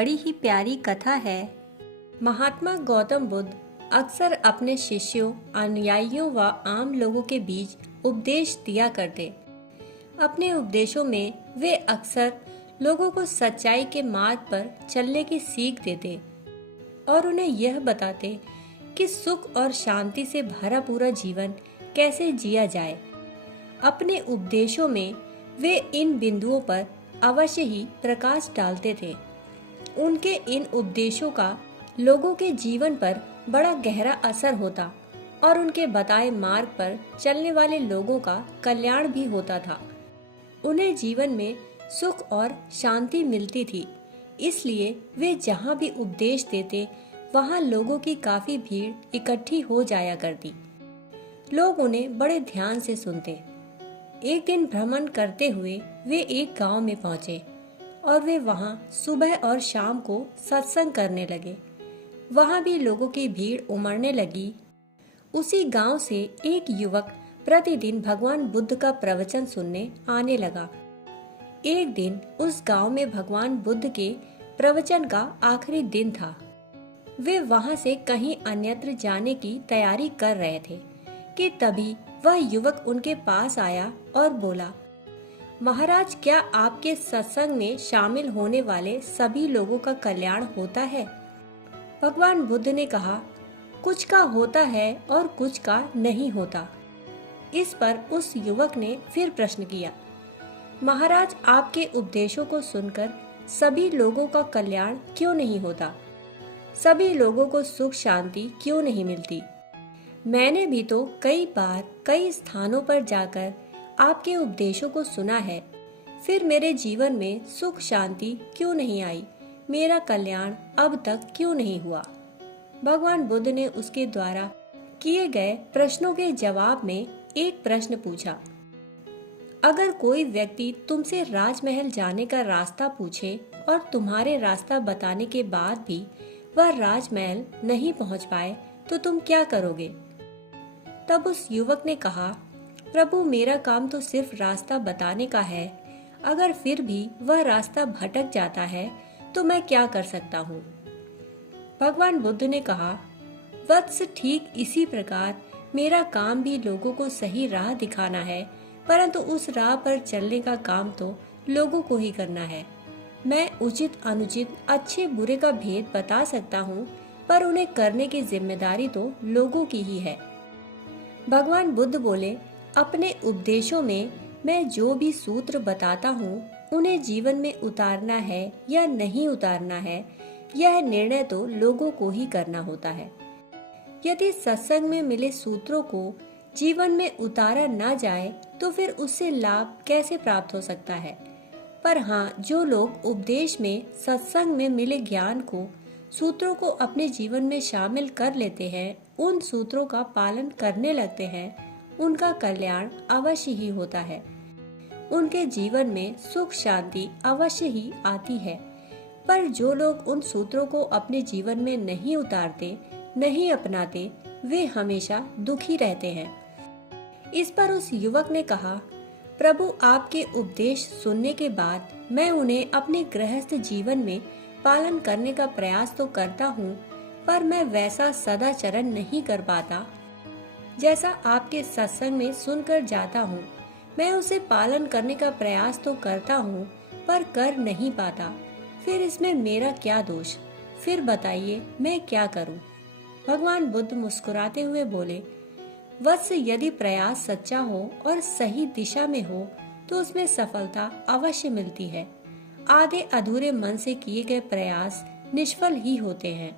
बड़ी ही प्यारी कथा है। महात्मा गौतम बुद्ध अक्सर अपने शिष्यों, अनुयायियों व आम लोगों के बीच उपदेश दिया करते। अपने उपदेशों में वे अक्सर लोगों को सच्चाई के मार्ग पर चलने की सीख देते और उन्हें यह बताते कि सुख और शांति से भरा पूरा जीवन कैसे जिया जाए। अपने उपदेशों में वे इन बिंदुओं पर अवश्य ही प्रकाश डालते थे। उनके इन उपदेशों का लोगों के जीवन पर बड़ा गहरा असर होता और उनके बताए मार्ग पर चलने वाले लोगों का कल्याण भी होता था। उन्हें जीवन में सुख और शांति मिलती थी, इसलिए वे जहाँ भी उपदेश देते वहाँ लोगों की काफी भीड़ इकट्ठी हो जाया करती। लोग उन्हें बड़े ध्यान से सुनते। एक दिन भ्रमण करते हुए वे एक गांव में पहुंचे और वे वहां सुबह और शाम को सत्संग करने लगे। वहां भी लोगों की भीड़ उमड़ने लगी। उसी गांव से एक युवक प्रतिदिन भगवान बुद्ध का प्रवचन सुनने आने लगा। एक दिन उस गांव में भगवान बुद्ध के प्रवचन का आखिरी दिन था। वे वहां से कहीं अन्यत्र जाने की तैयारी कर रहे थे कि तभी वह युवक उनके पास आया और बोला, महाराज, क्या आपके सत्संग में शामिल होने वाले सभी लोगों का कल्याण होता है? भगवान बुद्ध ने कहा, कुछ का होता है और कुछ का नहीं होता। इस पर उस युवक ने फिर प्रश्न किया, महाराज, आपके उपदेशों को सुनकर सभी लोगों का कल्याण क्यों नहीं होता? सभी लोगों को सुख शांति क्यों नहीं मिलती? मैंने भी तो कई बार कई स्थानों पर जाकर आपके उपदेशों को सुना है, फिर मेरे जीवन में सुख शांति क्यों नहीं आई? मेरा कल्याण अब तक क्यों नहीं हुआ? भगवान बुद्ध ने उसके द्वारा किए गए प्रश्नों के जवाब में एक प्रश्न पूछा। अगर कोई व्यक्ति तुमसे राजमहल जाने का रास्ता पूछे और तुम्हारे रास्ता बताने के बाद भी वह राजमहल नहीं पहुंच पाए तो तुम क्या करोगे? तब उस युवक ने कहा, प्रभु, मेरा काम तो सिर्फ रास्ता बताने का है। अगर फिर भी वह रास्ता भटक जाता है तो मैं क्या कर सकता हूँ? भगवान बुद्ध ने कहा, वत्स, ठीक इसी प्रकार मेरा काम भी लोगों को सही राह दिखाना है, परंतु उस राह पर चलने का काम तो लोगों को ही करना है। मैं उचित अनुचित, अच्छे बुरे का भेद बता सकता हूँ, पर उन्हें करने की जिम्मेदारी तो लोगों की ही है। भगवान बुद्ध बोले, अपने उपदेशों में मैं जो भी सूत्र बताता हूँ उन्हें जीवन में उतारना है या नहीं उतारना है, यह निर्णय तो लोगों को ही करना होता है। यदि सत्संग में मिले सूत्रों को जीवन में उतारा ना जाए तो फिर उससे लाभ कैसे प्राप्त हो सकता है? पर हाँ, जो लोग उपदेश में, सत्संग में मिले ज्ञान को, सूत्रों को अपने जीवन में शामिल कर लेते हैं, उन सूत्रों का पालन करने लगते हैं, उनका कल्याण अवश्य ही होता है। उनके जीवन में सुख शांति अवश्य ही आती है। पर जो लोग उन सूत्रों को अपने जीवन में नहीं उतारते, नहीं अपनाते, वे हमेशा दुखी रहते हैं। इस पर उस युवक ने कहा, प्रभु, आपके उपदेश सुनने के बाद मैं उन्हें अपने गृहस्थ जीवन में पालन करने का प्रयास तो करता हूँ, पर मैं वैसा सदाचरण नहीं कर पाता जैसा आपके सत्संग में सुनकर जाता हूँ। मैं उसे पालन करने का प्रयास तो करता हूँ, पर कर नहीं पाता। फिर इसमें मेरा क्या दोष? फिर बताइए, मैं क्या करूँ? भगवान बुद्ध मुस्कुराते हुए बोले, वत्स, यदि प्रयास सच्चा हो और सही दिशा में हो तो उसमें सफलता अवश्य मिलती है। आधे अधूरे मन से किए गए प्रयास निष्फल ही होते हैं।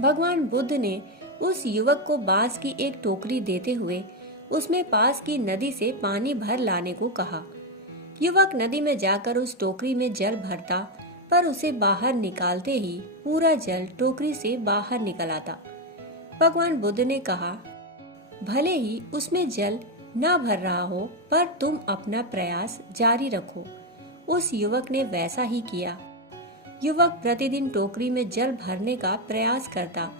भगवान बुद्ध ने उस युवक को बांस की एक टोकरी देते हुए उसमें पास की नदी से पानी भर लाने को कहा। युवक नदी में जाकर उस टोकरी में जल भरता, पर उसे बाहर निकालते ही पूरा जल टोकरी से बाहर निकल आता। भगवान बुद्ध ने कहा, भले ही उसमें जल न भर रहा हो, पर तुम अपना प्रयास जारी रखो। उस युवक ने वैसा ही किया। युवक प्रतिदिन टोकरी में जल भरने का प्रयास करता,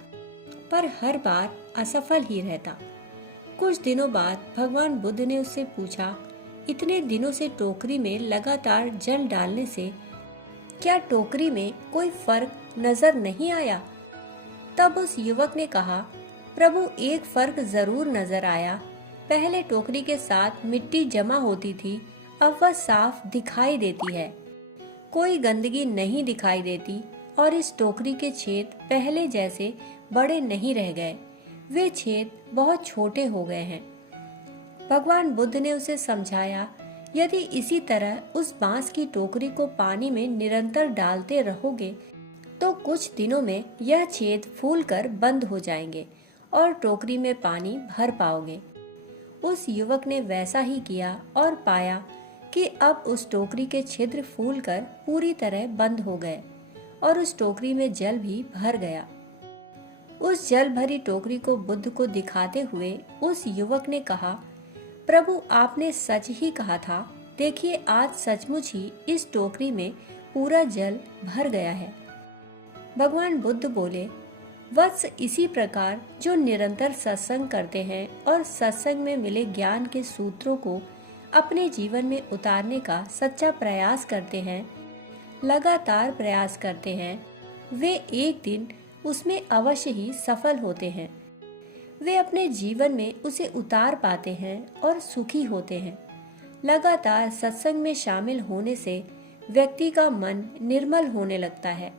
पर हर बार असफल ही रहता। कुछ दिनों बाद भगवान बुद्ध ने उससे पूछा, इतने दिनों से टोकरी में लगातार जल डालने से क्या टोकरी में कोई फर्क नजर नहीं आया? तब उस युवक ने कहा, प्रभु, एक फर्क जरूर नजर आया। पहले टोकरी के साथ मिट्टी जमा होती थी, अब वह साफ दिखाई देती है। कोई गंदगी नहीं दिखाई देती और इस टोकरी के छेद पहले जैसे बड़े नहीं रह गए, वे छेद बहुत छोटे हो गए हैं। भगवान बुद्ध ने उसे समझाया, यदि इसी तरह उस बांस की टोकरी को पानी में निरंतर डालते रहोगे तो कुछ दिनों में यह छेद फूलकर बंद हो जाएंगे और टोकरी में पानी भर पाओगे। उस युवक ने वैसा ही किया और पाया कि अब उस टोकरी के छिद्र फूलकर पूरी तरह बंद हो गए और उस टोकरी में जल भी भर गया। उस जल भरी टोकरी को बुद्ध को दिखाते हुए उस युवक ने कहा, प्रभु, आपने सच ही कहा था। देखिए, आज सचमुच ही इस टोकरी में पूरा जल भर गया है। भगवान बुद्ध बोले, वत्स, इसी प्रकार जो निरंतर सत्संग करते हैं और सत्संग में मिले ज्ञान के सूत्रों को अपने जीवन में उतारने का सच्चा प्रयास करते हैं, लगातार प्रयास करते हैं, वे एक दिन उसमें अवश्य ही सफल होते हैं। वे अपने जीवन में उसे उतार पाते हैं और सुखी होते हैं। लगातार सत्संग में शामिल होने से व्यक्ति का मन निर्मल होने लगता है।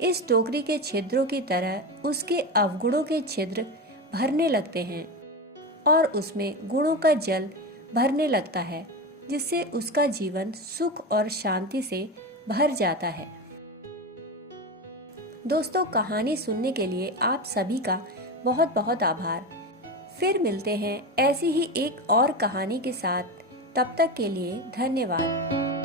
इस टोकरी के छिद्रों की तरह उसके अवगुणों के छिद्र भरने लगते हैं और उसमें गुणों का जल भरने लगता है, जिससे उसका जीवन सुख और शांति से भर जाता है। दोस्तों, कहानी सुनने के लिए आप सभी का बहुत बहुत आभार। फिर मिलते हैं ऐसी ही एक और कहानी के साथ। तब तक के लिए धन्यवाद।